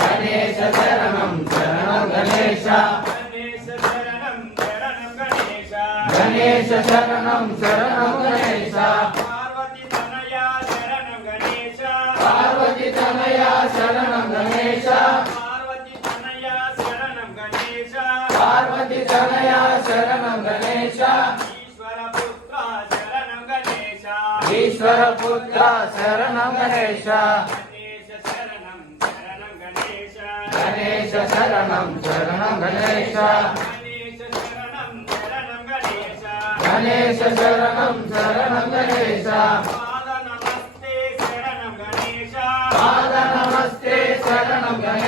గణేశ శరణం శరణం గణేశ గణేశ శరణం శరణం గణేశ పార్వతి తనయా శరణం గణేశ పార్వతి తనయా శరణం గణేశ పార్వతి తనయా శరణం గణేశ పార్వతి తనయా శరణం గణేశ ఈశ్వర పుత్ర శరణం గణేశ గణేశ శరణం శరణం గణేశ గణేశ శరణం శరణం గణేశ పాద నమస్తే శరణం గణేశ పాద నమస్తే శరణం గణేశ